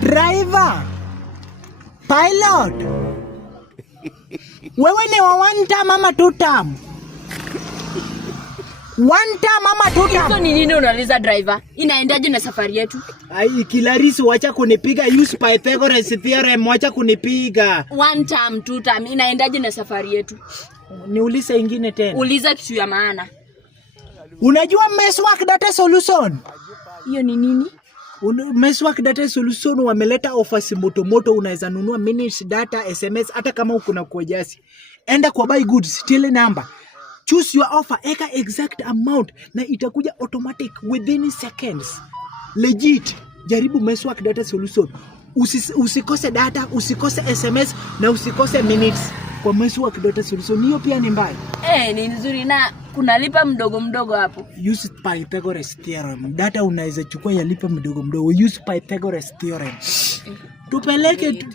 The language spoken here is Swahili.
Driver. Pilot. Wewe ni wa one term ama two term? One term ama two term? Hizo ni nini unauliza driver? Inaendaje na safari yetu? Ai, Clarisse wacha kunipiga, use Pythagoras theorem, wacha kunipiga. One term, two term, inaendaje na safari yetu? Niulize ingine tena. Uliza kitu ya maana. Unajua Meshwork Data Solution? Hiyo ni nini? Meshwork Data Solution wameleta offers moto, unaweza nunua minutes, data, SMS hata kama uko na kujasi. Enda kwa buy goods, till number. Choose your offer, eka exact amount na itakuja automatic within seconds. Legit. Jaribu Meshwork Data Solution. Usikose data, usikose SMS na usikose minutes kwa Meshwork Data Solution. Hiyo pia ni mbaya. Ni nzuri na kunalipa mdogo hapo. Use Pythagoras theorem. Data unaweza chukua ya lipa mdogo. Use Pythagoras theorem. Tupeleke